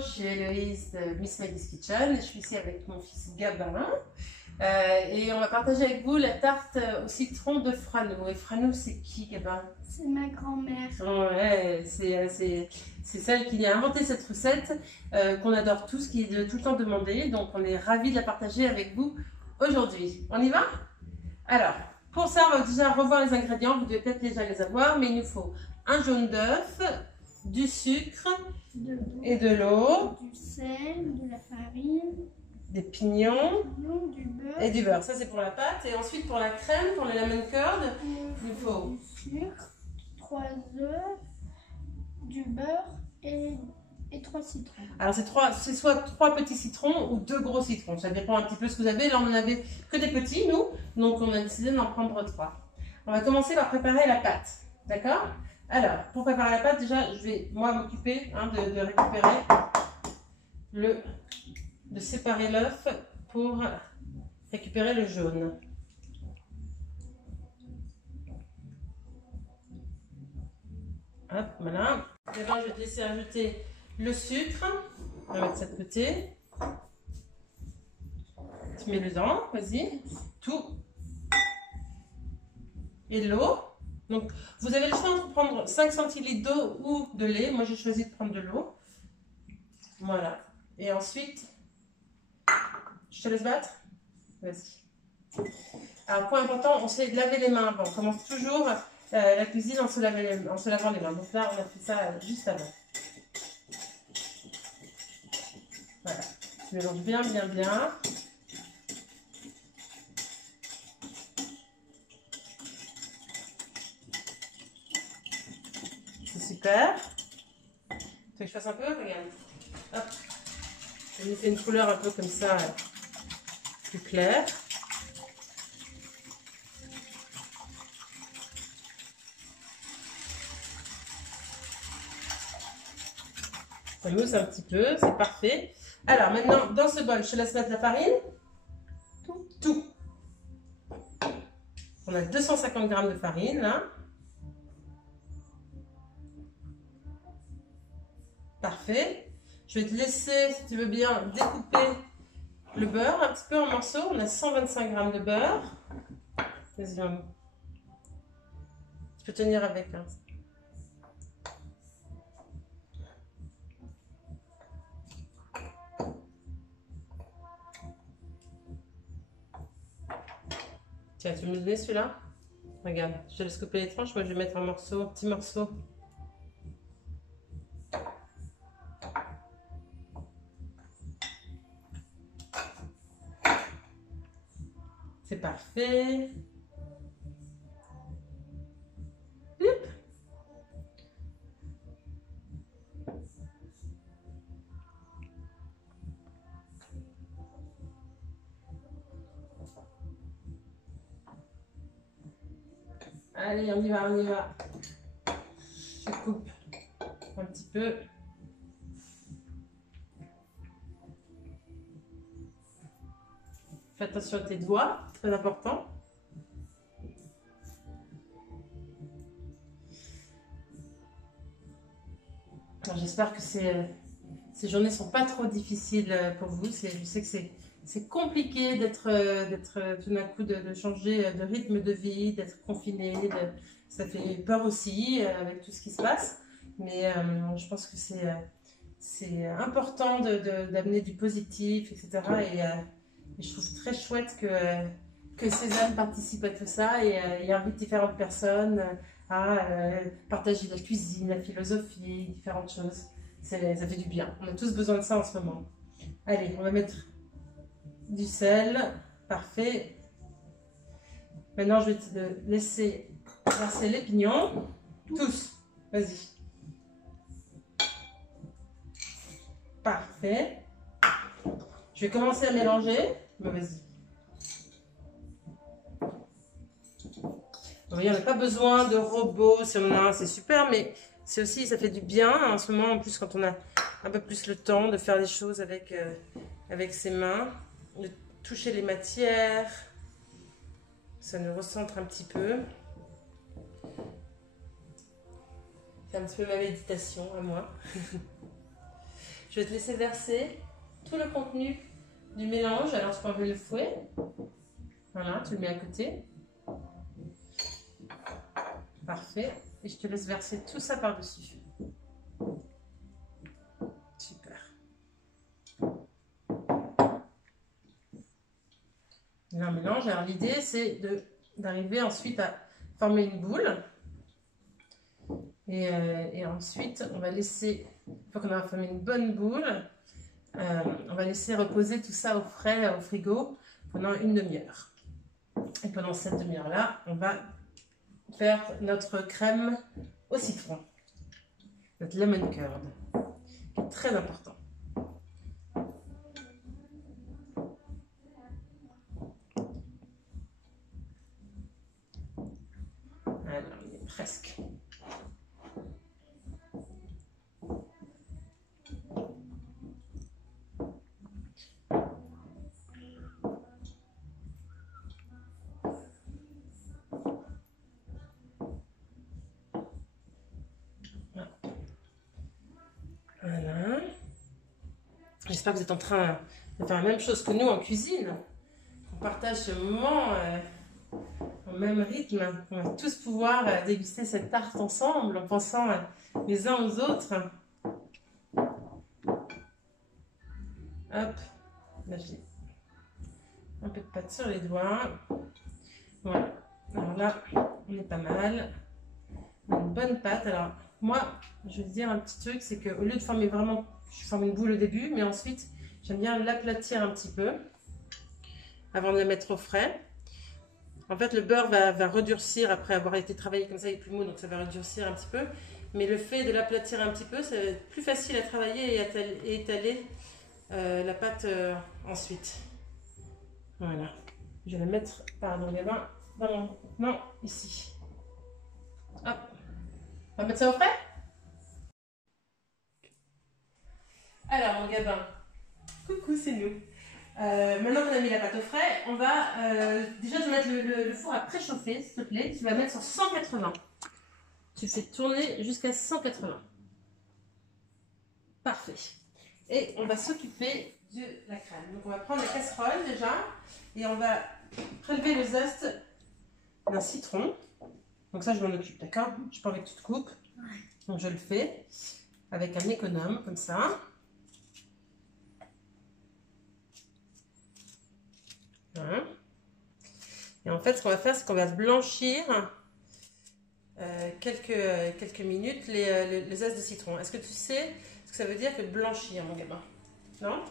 je suis Héloïse de Miss Maggie's Kitchen et je suis ici avec mon fils Gabin. Et on va partager avec vous la tarte au citron de Frano. Et Frano, c'est qui, Gabin? C'est ma grand-mère. Ouais, c'est celle qui a inventé cette recette qu'on adore tous, qui est tout le temps demandée. Donc on est ravis de la partager avec vous aujourd'hui. On y va? Alors, pour ça, on va déjà revoir les ingrédients. Vous devez peut-être déjà les avoir, mais il nous faut un jaune d'œuf, du sucre et de l'eau, du sel, de la farine, des pignons du beurre et du beurre. Ça, c'est pour la pâte. Et ensuite, pour la crème, pour le lemon curd, il nous faut du sucre, 3 œufs, du beurre et 3 citrons. Alors, c'est soit 3 petits citrons ou 2 gros citrons. Ça dépend un petit peu ce que vous avez. Là, on n'en avait que des petits, nous. Donc, on a décidé d'en prendre 3. On va commencer par préparer la pâte. D'accord? Alors, pour préparer la pâte, déjà, je vais, moi, m'occuper de récupérer de séparer l'œuf pour récupérer le jaune. Hop, voilà. D'abord, je vais te laisser ajouter le sucre. On va mettre ça de côté. Tu mets dedans, vas-y. Tout. Et l'eau. Donc, vous avez le choix de prendre 5 centilitres d'eau ou de lait. Moi, j'ai choisi de prendre de l'eau. Voilà. Et ensuite, je te laisse battre. Vas-y. Alors, point important, on se fait laver les mains avant. On commence toujours la cuisine en se lavant les mains. Donc là, on a fait ça juste avant. Voilà. Tu mélanges bien, bien, bien. Super. Tu veux que je fasse un peu? Regarde. Hop. Je vais faire une couleur un peu comme ça, plus claire. Ça mousse un petit peu, c'est parfait. Alors maintenant, dans ce bol, je te laisse mettre la farine. Tout. On a 250 g de farine là. Parfait. Je vais te laisser, si tu veux bien, découper le beurre un petit peu en morceaux. On a 125 g de beurre. Vas-y, maman. Tu peux tenir avec. Hein. Tiens, tu veux me donner celui-là? Regarde, je te laisse couper les tranches. Moi, je vais mettre un morceau, un petit morceau. C'est parfait. Hop. Allez, on y va, on y va. Je coupe un petit peu. Fais attention à tes doigts, très important. J'espère que ces journées ne sont pas trop difficiles pour vous. Je sais que c'est compliqué d'être tout d'un coup, de changer de rythme de vie, d'être confiné. Ça fait peur aussi avec tout ce qui se passe. Mais je pense que c'est important d'amener du positif, etc. Et je trouve très chouette que Cézanne participe à tout ça et invite différentes personnes à partager la cuisine, la philosophie, différentes choses. Ça fait du bien. On a tous besoin de ça en ce moment. Allez, on va mettre du sel. Parfait. Maintenant, je vais te laisser verser les pignons. Tous. Vas-y. Parfait. Je vais commencer à mélanger. Bon, vas-y. Vous voyez, on n'a pas besoin de robots, c'est super, mais c'est aussi, ça fait du bien en ce moment, en plus quand on a un peu plus le temps de faire les choses avec ses mains, de toucher les matières, ça nous recentre un petit peu. C'est un petit peu ma méditation à moi. Je vais te laisser verser tout le contenu du mélange. Alors tu peux enlever le fouet. Voilà, tu le mets à côté. Parfait. Et je te laisse verser tout ça par-dessus. Super. Là, on mélange. Alors l'idée, c'est d'arriver ensuite à former une boule. Et ensuite, on va laisser, une fois qu'on a formé une bonne boule, on va laisser reposer tout ça au frais, au frigo, pendant une demi-heure. Et pendant cette demi-heure-là, on va faire notre crème au citron, notre lemon curd, qui est très important. Alors, on est presque. Voilà. J'espère que vous êtes en train de faire la même chose que nous en cuisine. On partage ce moment au même rythme. On va tous pouvoir déguster cette tarte ensemble en pensant les uns aux autres. Hop, là j'ai un peu de pâte sur les doigts. Voilà. Alors là, on est pas mal. On a une bonne pâte. Alors moi, je vais te dire un petit truc, c'est qu'au lieu de former vraiment, je forme une boule au début, mais ensuite, j'aime bien l'aplatir un petit peu avant de la mettre au frais. En fait, le beurre va redurcir après avoir été travaillé comme ça, il est plus mou, donc ça va redurcir un petit peu. Mais le fait de l'aplatir un petit peu, ça va être plus facile à travailler et étaler la pâte ensuite. Voilà. Je vais la mettre, pardon, les mains dans mon... Non, ici. Hop. On va mettre ça au frais? Alors, mon gabin, coucou, c'est nous. Maintenant qu'on a mis la pâte au frais, on va déjà te mettre le four à préchauffer, s'il te plaît. Tu vas mettre sur 180. Tu fais tourner jusqu'à 180. Parfait. Et on va s'occuper de la crème. Donc on va prendre la casserole déjà et on va prélever le zeste d'un citron. Donc ça je m'en occupe, d'accord? Je peux avec toute coupe. Donc je le fais avec un économe comme ça. Voilà. Et en fait, ce qu'on va faire, c'est qu'on va blanchir quelques minutes les zestes de citron. Est-ce que tu sais ce que ça veut dire que blanchir, mon gamin? Non?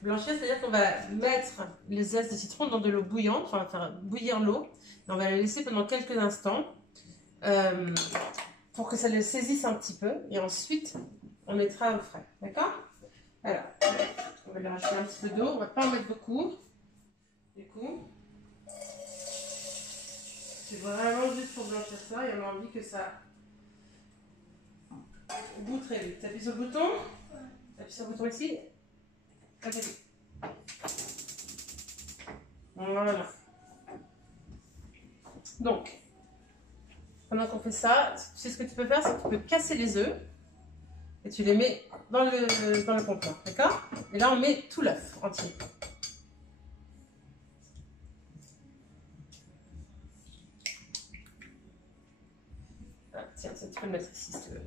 Blanchir, c'est-à-dire qu'on va mettre les zestes de citron dans de l'eau bouillante, enfin, on va faire bouillir l'eau, et on va la laisser pendant quelques instants pour que ça le saisisse un petit peu, et ensuite, on mettra au frais. D'accord? Alors, on va lui rajouter un petit peu d'eau, on ne va pas en mettre beaucoup. Du coup, c'est vraiment juste pour blanchir ça et on a envie que ça bout très vite. Tu appuies sur le bouton, appuie sur le bouton ici, appuie. Voilà. Donc, pendant qu'on fait ça, tu sais ce que tu peux faire, c'est que tu peux casser les œufs et tu les mets dans le contenant, d'accord? Et là, on met tout l'œuf entier. Tiens, ça, tu peux le mettre ici si tu veux.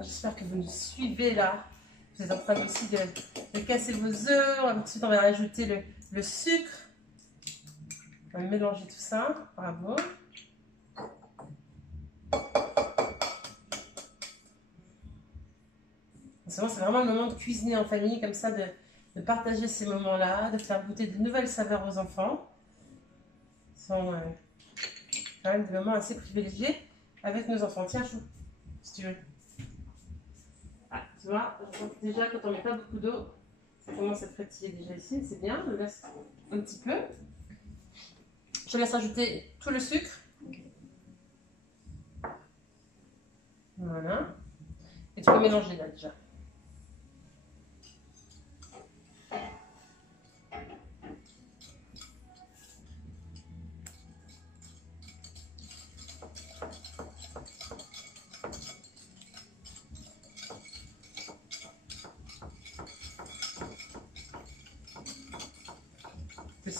J'espère que vous nous suivez là. Vous êtes en train aussi de casser vos œufs. Ensuite, on va rajouter le sucre. On va mélanger tout ça. Bravo. C'est vraiment le moment de cuisiner en famille, comme ça, de partager ces moments-là, de faire goûter de nouvelles saveurs aux enfants. Ce sont quand même des moments assez privilégiés avec nos enfants. Tiens, chou, si tu veux. Ah, tu vois, déjà quand on met pas beaucoup d'eau, ça commence à frétiller déjà ici, c'est bien. Je laisse un petit peu. Je laisse rajouter tout le sucre. Voilà. Et tu peux mélanger là déjà.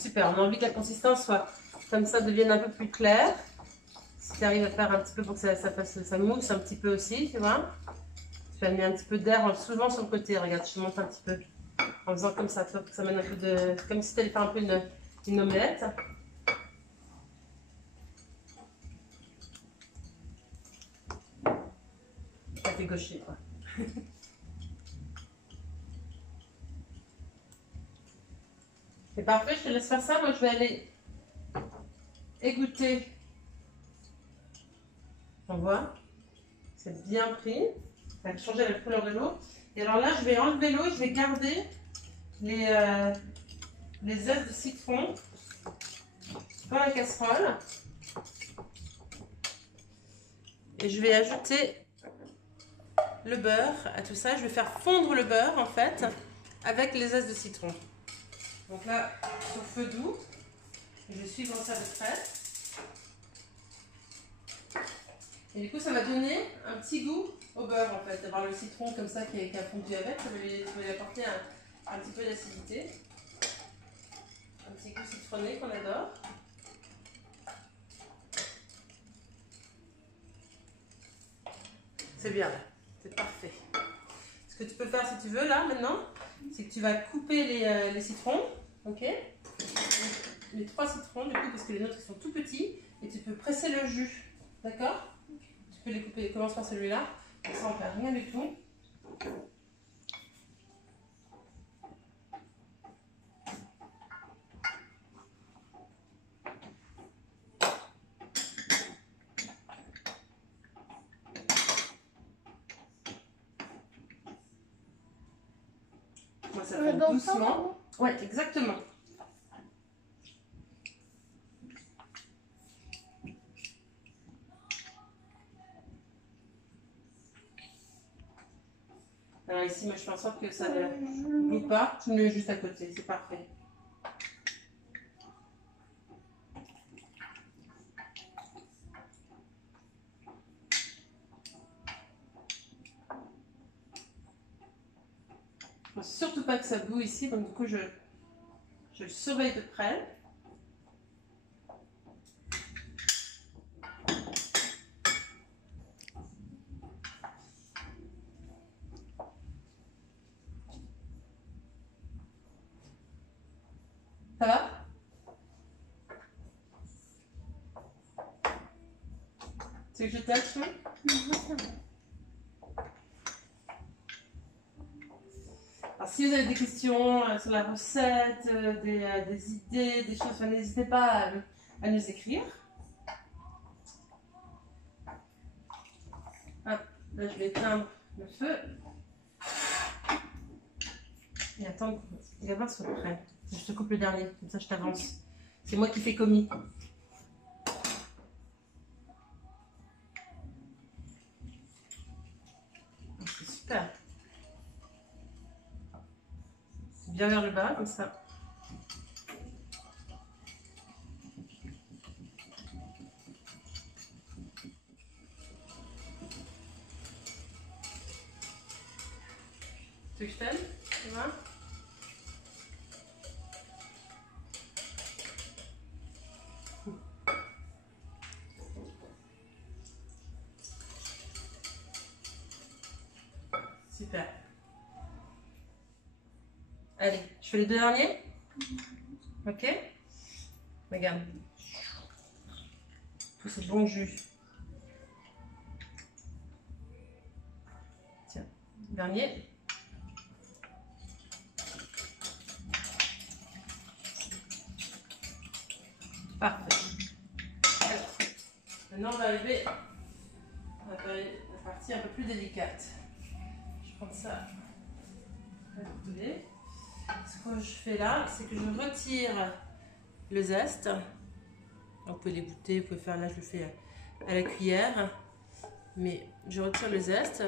super. On a envie que la consistance soit comme ça, devienne un peu plus claire. Si tu arrives à faire un petit peu pour que ça mousse un petit peu aussi, tu vois. Tu vas amener un petit peu d'air en le soulevant sur le côté. Regarde, je te montre un petit peu. En faisant comme ça, tu vois, pour que ça mène un peu de... Comme si tu allais faire un peu une omelette. Pas t'es gaucher, quoi. C'est parfait, je te laisse faire ça. Moi, je vais aller égoutter. On voit, c'est bien pris. Ça a changé la couleur de l'eau. Et alors là, je vais enlever l'eau et je vais garder les zestes de citron dans la casserole. Et je vais ajouter le beurre à tout ça. Je vais faire fondre le beurre en fait avec les zestes de citron. Donc là, sur feu doux, je vais suivre ça de près. Et du coup, ça va donner un petit goût au beurre en fait. D'avoir le citron comme ça qui a fondu avec, ça va lui apporter un petit peu d'acidité. Un petit goût citronné qu'on adore. C'est bien là, c'est parfait. Ce que tu peux faire si tu veux là maintenant, c'est que tu vas couper les citrons, ok? Les 3 citrons du coup parce que les nôtres ils sont tout petits et tu peux presser le jus, d'accord? Tu peux les couper, commence par celui-là, comme ça on ne perd rien du tout. Moi ça fait doucement. Ouais, exactement. Alors ici, moi je fais en sorte que ça ne goûte pas. Tu me le mets juste à côté, c'est parfait. Il ne faut surtout pas que ça boue ici, donc du coup je le surveille de près. Ça va? Tu veux que je tâche? Alors, si vous avez des questions sur la recette, des idées, des choses, n'hésitez pas à nous écrire. Hop, là, je vais éteindre le feu. Et attendre que les gavins soient prêts. Je te coupe le dernier, comme ça je t'avance. C'est moi qui fais commis. C'est super. Bien vers le bas, comme ça. Tu veux que je t'aide? Tu vois? Super. Allez, je fais les 2 derniers. Ok? Regarde. Tout ce bon jus. Tiens, dernier. Parfait. Alors, maintenant on va arriver à la partie un peu plus délicate. Je prends ça. Ce que je fais là, c'est que je retire le zeste. Vous pouvez les goûter, vous pouvez faire, là je le fais à la cuillère. Mais je retire le zeste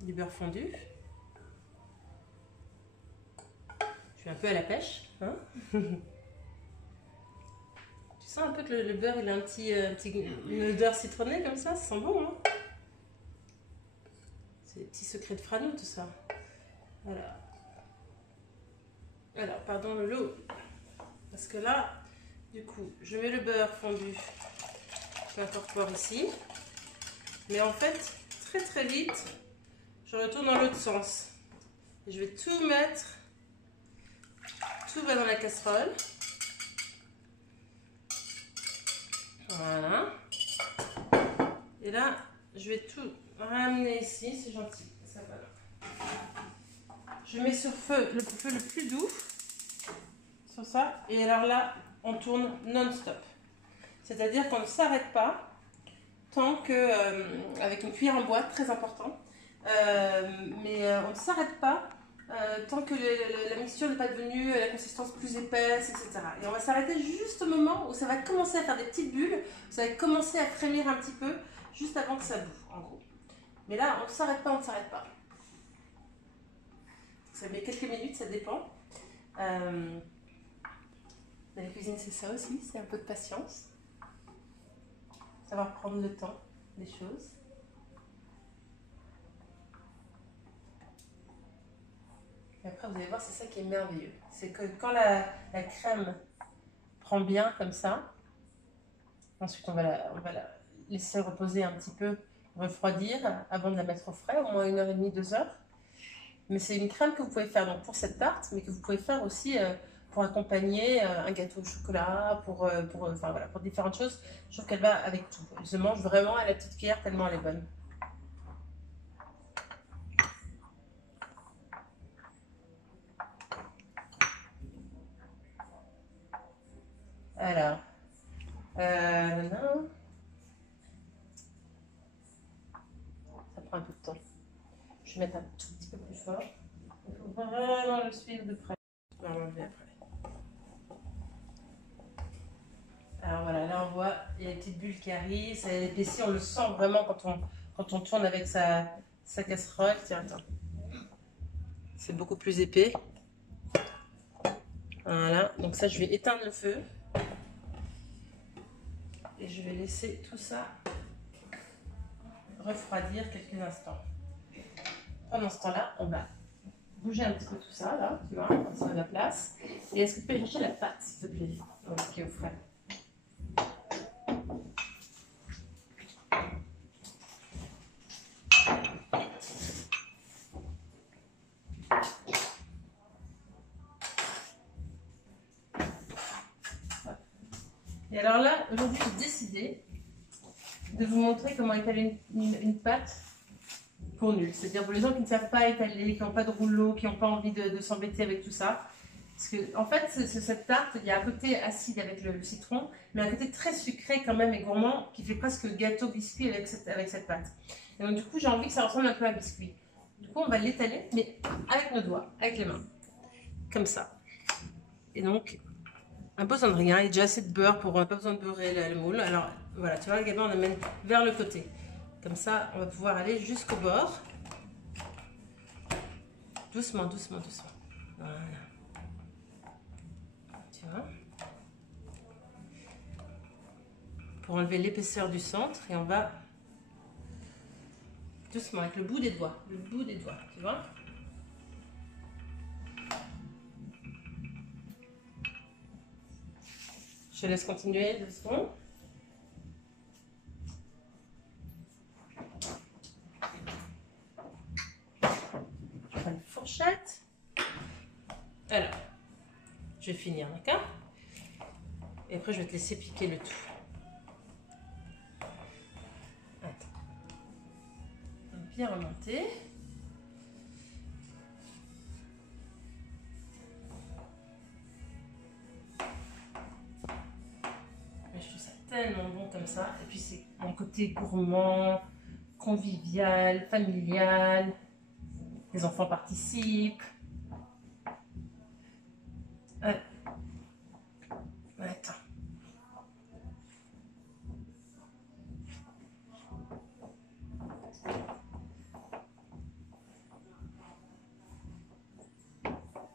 du beurre fondu. Je suis un peu à la pêche. Hein. Tu sens un peu que le beurre il a une odeur citronnée comme ça sent bon. Hein. C'est des petits secrets de Frano tout ça. Voilà. Alors, pardon l'eau. Parce que là, du coup, je mets le beurre fondu, j'incorpore ici. Mais en fait, très très vite, je retourne dans l'autre sens. Et je vais tout mettre, tout va dans la casserole. Voilà. Et là, je vais tout ramener ici, c'est gentil. Ça va là. Je mets sur le feu le plus doux, sur ça. Et alors là, on tourne non-stop. C'est-à-dire qu'on ne s'arrête pas tant que, avec une cuillère en bois, très important, on ne s'arrête pas tant que la mixture n'est pas devenue la consistance plus épaisse, etc. Et on va s'arrêter juste au moment où ça va commencer à faire des petites bulles, ça va commencer à frémir un petit peu, juste avant que ça boue, en gros. Mais là, on ne s'arrête pas, on ne s'arrête pas. Ça met quelques minutes, ça dépend. Dans la cuisine, c'est ça aussi, c'est un peu de patience. Savoir prendre le temps des choses. Et après, vous allez voir, c'est ça qui est merveilleux. C'est que quand la crème prend bien comme ça, ensuite on va la laisser reposer un petit peu, refroidir avant de la mettre au frais, au moins 1h30, 2h. Mais c'est une crème que vous pouvez faire donc pour cette tarte, mais que vous pouvez faire aussi pour accompagner un gâteau au chocolat, enfin, voilà, pour différentes choses. Je trouve qu'elle va avec tout. Elle se mange vraiment à la petite cuillère tellement elle est bonne. Alors, non. Ça prend un peu de temps. Je vais mettre un tout petit peu plus fort. Il faut vraiment le suivre de près. Je vais l'enlever après. Alors voilà, là on voit, il y a des petites bulles qui arrivent, ça épaissit, on le sent vraiment quand on tourne avec sa casserole. Tiens, attends. C'est beaucoup plus épais. Voilà, donc ça je vais éteindre le feu. Et je vais laisser tout ça refroidir quelques instants. Pendant ce temps-là, on va bouger un petit peu tout ça, là, tu vois, comme ça on a la place. Et est-ce que tu peux chercher la pâte, s'il te plaît, qui est au frais? Et alors là, aujourd'hui, j'ai décidé de vous montrer comment étaler une pâte pour nul. C'est-à-dire pour les gens qui ne savent pas étaler, qui n'ont pas de rouleau, qui n'ont pas envie de s'embêter avec tout ça. Parce que, en fait, cette tarte, il y a un côté acide avec le citron, mais un côté très sucré quand même et gourmand qui fait presque gâteau biscuit avec cette pâte. Et donc, du coup, j'ai envie que ça ressemble un peu à un biscuit. Du coup, on va l'étaler, mais avec nos doigts, avec les mains. Comme ça. Et donc, pas besoin de rien, il y a déjà assez de beurre pour pas besoin de beurrer le moule. Alors voilà, tu vois, le gamin on amène vers le côté. Comme ça, on va pouvoir aller jusqu'au bord. Doucement, doucement, doucement. Voilà. Tu vois. Pour enlever l'épaisseur du centre et on va doucement avec le bout des doigts. Le bout des doigts, tu vois. Je te laisse continuer 2 secondes. Je prends une fourchette. Alors, je vais finir, d'accord? Et après, je vais te laisser piquer le tout. Attends. Bien remonter. Tellement bon comme ça, et puis c'est un côté gourmand, convivial, familial, les enfants participent. Attends.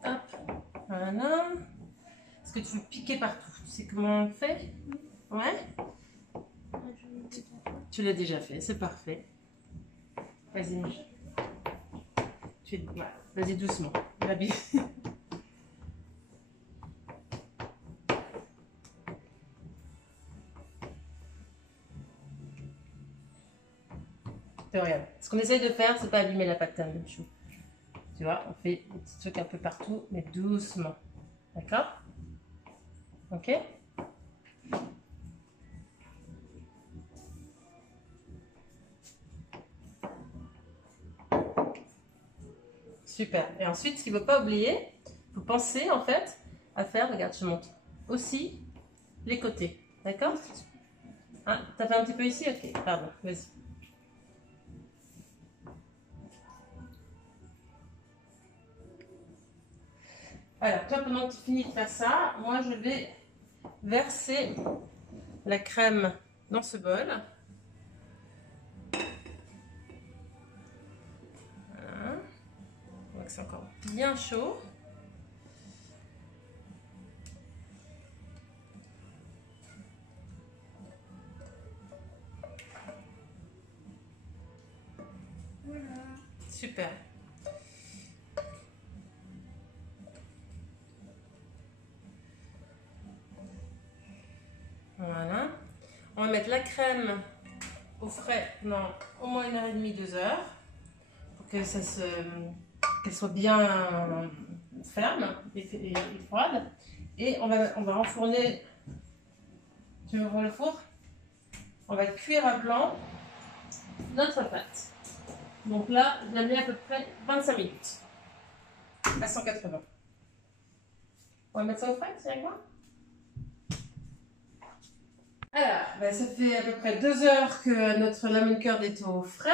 Hop, voilà. Est-ce que tu veux piquer partout? Tu sais comment on fait? Ouais? Tu l'as déjà fait, c'est parfait. Vas-y. Voilà. Vas-y doucement. Ce qu'on essaye de faire, c'est pas abîmer la pâte de chou. Tu vois, on fait des petits trucs un peu partout, mais doucement. D'accord? Ok? Super. Et ensuite, ce qu'il ne faut pas oublier, il faut penser en fait à faire, regarde, je montre, aussi les côtés. D'accord? Ah, t'as fait un petit peu ici? Ok, pardon, vas-y. Alors, toi, pendant que tu finis de faire ça, moi, je vais verser la crème dans ce bol. Voilà. Donc, c'est encore bien chaud. Voilà. Super. Voilà. On va mettre la crème au frais dans au moins 1h30, 2 heures pour que qu'elle soit bien ferme et froide. Et on va enfourner. Tu veux voir le four? On va cuire à blanc notre pâte. Donc là, je la mets à peu près 25 minutes à 180. On va mettre ça au frais, c'est avec moi? Alors, ben, ça fait à peu près 2 heures que notre lemon curd est au frais.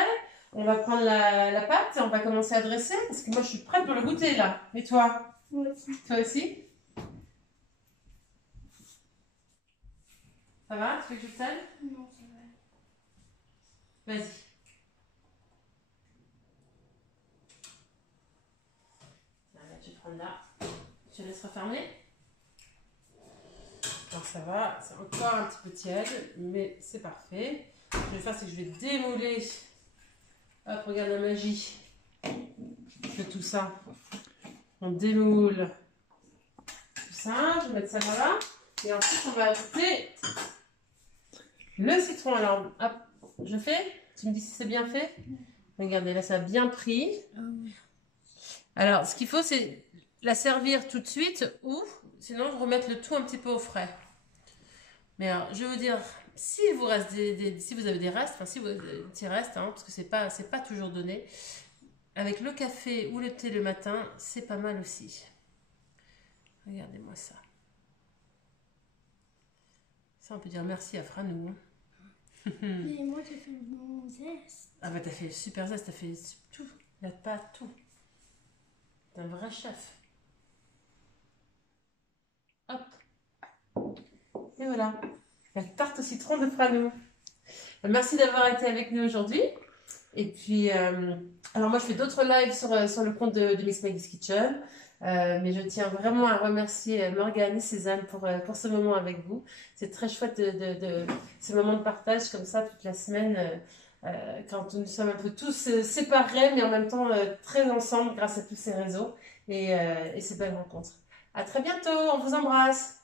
On va prendre la pâte et on va commencer à dresser parce que moi je suis prête pour le goûter là. Et toi? Moi aussi. Toi aussi? Ça va? Tu veux que je t'aide? Non, ça va. Vas-y. Je vais prendre là. Je laisse refermer. Alors ça va, c'est encore un petit peu tiède, mais c'est parfait. Ce que je vais faire, c'est que je vais démouler. Hop, regarde la magie de tout ça. On démoule tout ça. Je vais mettre ça là. Et ensuite, on va ajouter le citron. Alors, hop, je fais. Tu me dis si c'est bien fait. Regardez, là, ça a bien pris. Alors, ce qu'il faut, c'est la servir tout de suite ou sinon, je remets le tout un petit peu au frais. Mais alors, je veux dire, si vous reste si vous avez des restes, enfin si vous avez des petits restes, hein, parce que c'est pas toujours donné, avec le café ou le thé le matin, c'est pas mal aussi. Regardez-moi ça. Ça, on peut dire merci à Franou. Hein. Et moi, j'ai fait le bon zeste. Ah bah t'as fait super zeste, t'as fait tout, la pâte, tout. T'es un vrai chef. Hop. Et voilà, la tarte au citron de Franou. Merci d'avoir été avec nous aujourd'hui. Et puis, alors moi je fais d'autres lives sur le compte de Miss Maggie's Kitchen. Mais je tiens vraiment à remercier Morgane et Cézanne pour ce moment avec vous. C'est très chouette de ces moments de partage comme ça toute la semaine. Quand nous sommes un peu tous séparés mais en même temps très ensemble grâce à tous ces réseaux et ces belles rencontres. À très bientôt, on vous embrasse.